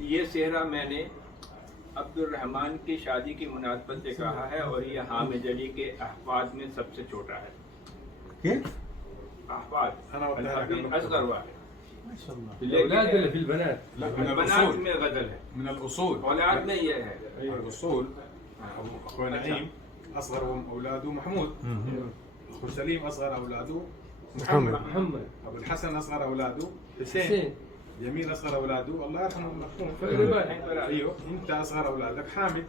ये सेहरा मैंने अब्दुर्रहमान की शादी की मुनासबत से कहा है और ये हामिद अली के अहफाज में सबसे छोटा है। अहफाज असगर हुआ है, बनात में गजल है, औलाद में ये है। أخونا نعيم أصغر أولاده محمود، أخو سليم أصغر أولاده محمد، أبو الحسن أصغر أولاده حسين، جميل أصغر أولاده الله يرحمه المرحوم أيوه، أنت أصغر أولادك حامد.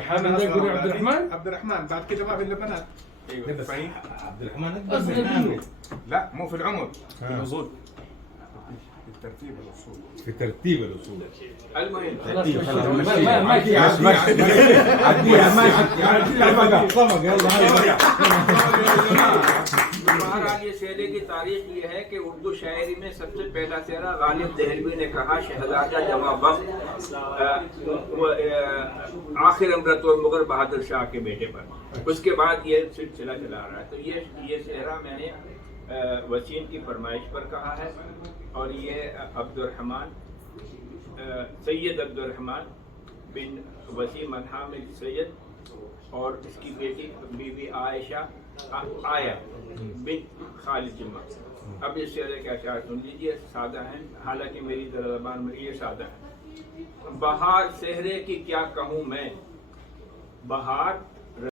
حامد أصغر عبد الرحمن بعد كده ما في إلا بنات. أيوه بس عبد الرحمن أكبر من حامد. لا مو في العمر، في الأصول، في الترتيب الأصول، في ترتيب الأصول. المهم बहरहाल ये शेरे की तारीख ये है कि उर्दू शायरी में सबसे पहला शेरा गालिब दहलवी ने कहा शहजादा जमा वक्त आखिर अमरत और मुगल बहादुर शाह के बेटे पर। उसके बाद ये सिलसिला चला रहा है। तो ये शेरा मैंने वसीम की फरमाइश पर कहा है और ये अब्दुर्रहमान सैयद अब्दुर्रहमान बिन वसीम हामिद सैयद और इसकी बेटी बीबी आयशा आया बिन खालिद जिम्मा। अब इस शेरे के अशार सुन लीजिए, सादा हैं, हालांकि मेरी ज़बान में ये सादा है। बहार सेहरे की क्या कहूँ मैं, बहार